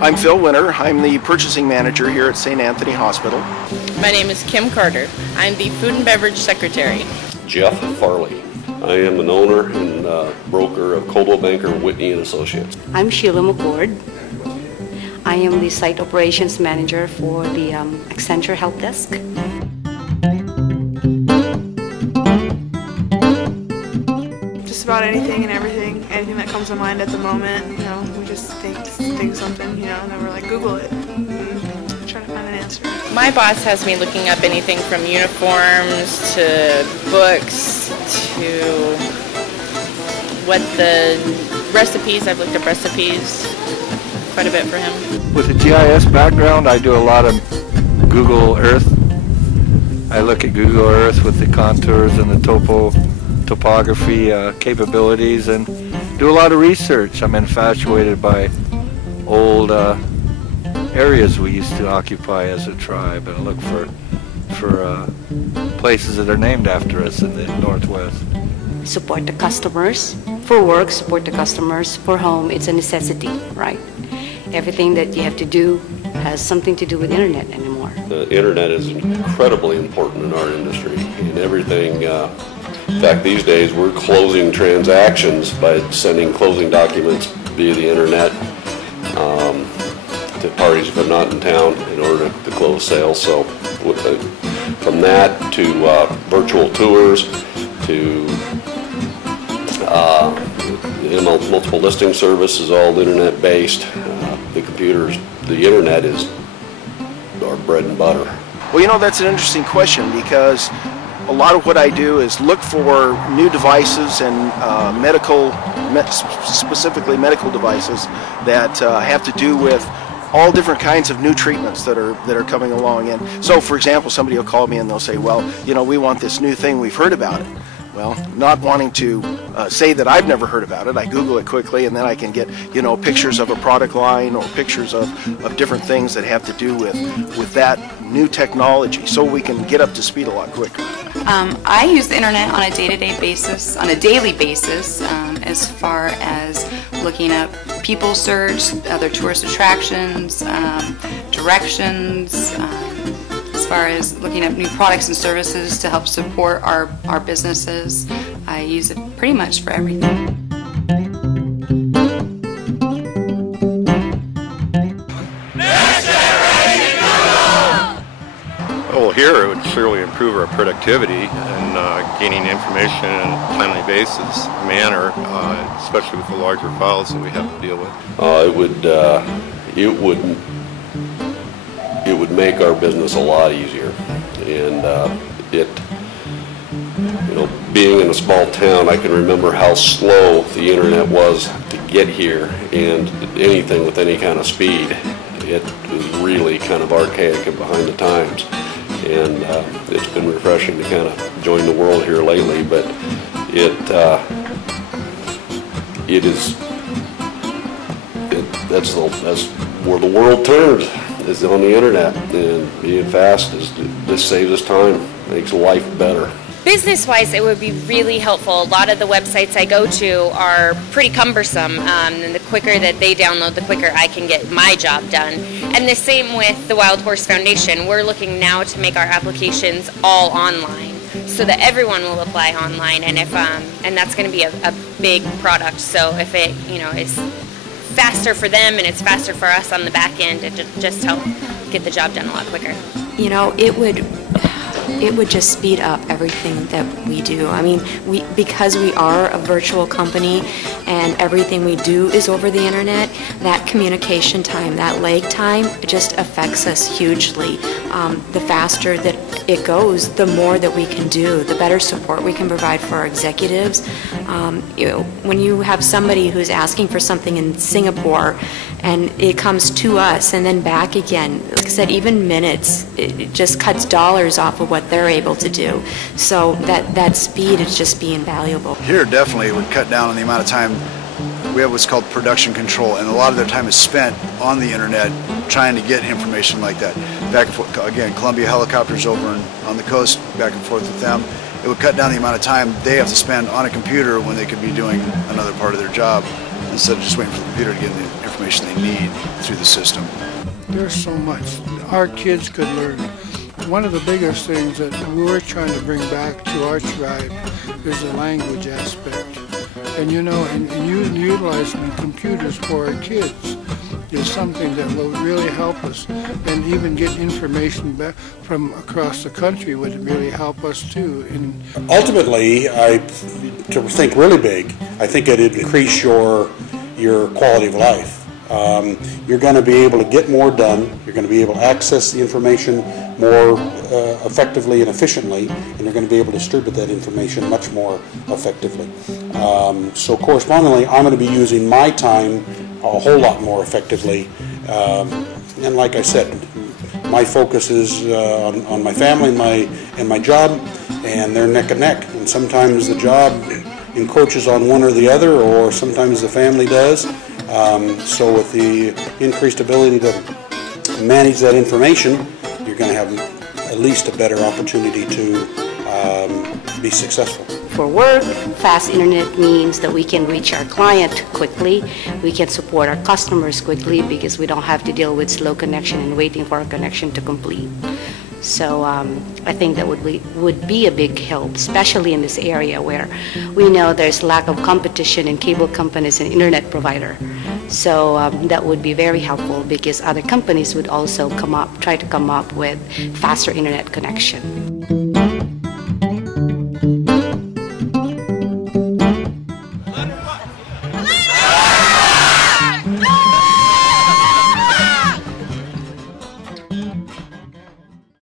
I'm Phil Winter. I'm the purchasing manager here at St. Anthony Hospital. My name is Kim Carter. I'm the food and beverage secretary. Jeff Farley. I am an owner and broker of Coldwell Banker Whitney & Associates. I'm Sheila McCord. I am the site operations manager for the Accenture Help Desk. Just about anything and everything, anything that comes to mind at the moment. You know, we just think something, you know, and then we're like, Google it, and try to find an answer. My boss has me looking up anything from uniforms to books to what the recipes. I've looked up recipes quite a bit for him. With a GIS background, I do a lot of Google Earth. I look at Google Earth with the contours and the topography capabilities and do a lot of research. I'm infatuated by old areas we used to occupy as a tribe, and I look for places that are named after us in the Northwest. Support the customers. For work, support the customers. For home, it's a necessity, right? Everything that you have to do has something to do with internet anymore. The internet is incredibly important in our industry, and everything. In fact, these days we're closing transactions by sending closing documents via the internet to parties if they're not in town in order to close sales. So from that to virtual tours to multiple listing services, all internet based. The computers, the internet is our bread and butter. Well, you know, that's an interesting question because a lot of what I do is look for new devices and specifically medical devices that have to do with all different kinds of new treatments that are coming along. And so, for example, somebody will call me and they'll say, well, you know, we want this new thing, we've heard about it. Well, not wanting to say that I've never heard about it, I Google it quickly and then I can get, you know, pictures of a product line or pictures of different things that have to do with that new technology, so we can get up to speed a lot quicker. I use the internet on a day-to-day basis, on a daily basis, as far as looking up people search, other tourist attractions, directions, as far as looking up new products and services to help support our businesses. I use it pretty much for everything. Well, here it would clearly improve our productivity and gaining information in a timely basis manner, especially with the larger files that we have to deal with. It would make our business a lot easier, and you know, being in a small town, I can remember how slow the internet was to get here, and anything with any kind of speed, it was really kind of archaic and behind the times. And it's been refreshing to kind of join the world here lately, but that's where the world turns, is on the internet, and being fast this saves us time, makes life better. Business-wise, it would be really helpful. A lot of the websites I go to are pretty cumbersome, and the quicker that they download, the quicker I can get my job done. And the same with the Wild Horse Foundation. We're looking now to make our applications all online, so that everyone will apply online. And and that's going to be a big product. So if it, you know, is faster for them and it's faster for us on the back end, it just help get the job done a lot quicker. You know, it would just speed up everything that we do. I mean, because we are a virtual company and everything we do is over the internet, that communication time, that lag time, it just affects us hugely. The faster that it goes, the more that we can do, the better support we can provide for our executives. You know, when you have somebody who's asking for something in Singapore and it comes to us and then back again, like I said, even minutes, it just cuts dollars off of what they're able to do. So that speed is just being valuable. Here definitely it would cut down on the amount of time. We have what's called production control, and a lot of their time is spent on the internet trying to get information like that. Back and forth, again, Columbia Helicopters over on the coast, back and forth with them. It would cut down the amount of time they have to spend on a computer when they could be doing another part of their job. instead of just waiting for the computer to get the information they need through the system. There's so much our kids could learn. One of the biggest things that we're trying to bring back to our tribe is the language aspect. And you know, and utilizing computers for our kids is something that will really help us, and even get information back from across the country would really help us too. Ultimately, to think really big, I think it'd increase your quality of life. You're going to be able to get more done, you're going to be able to access the information more effectively and efficiently, and you're going to be able to distribute that information much more effectively. So correspondingly, I'm going to be using my time a whole lot more effectively. And like I said, my focus is on my family and my job, and they're neck and neck. And sometimes the job encroaches on one or the other, or sometimes the family does. So with the increased ability to manage that information, you're going to have at least a better opportunity to be successful. For work, fast internet means that we can reach our client quickly, we can support our customers quickly because we don't have to deal with slow connection and waiting for our connection to complete. So I think that would be a big help, especially in this area where we know there's lack of competition in cable companies and internet provider. So that would be very helpful because other companies would also try to come up with faster internet connection.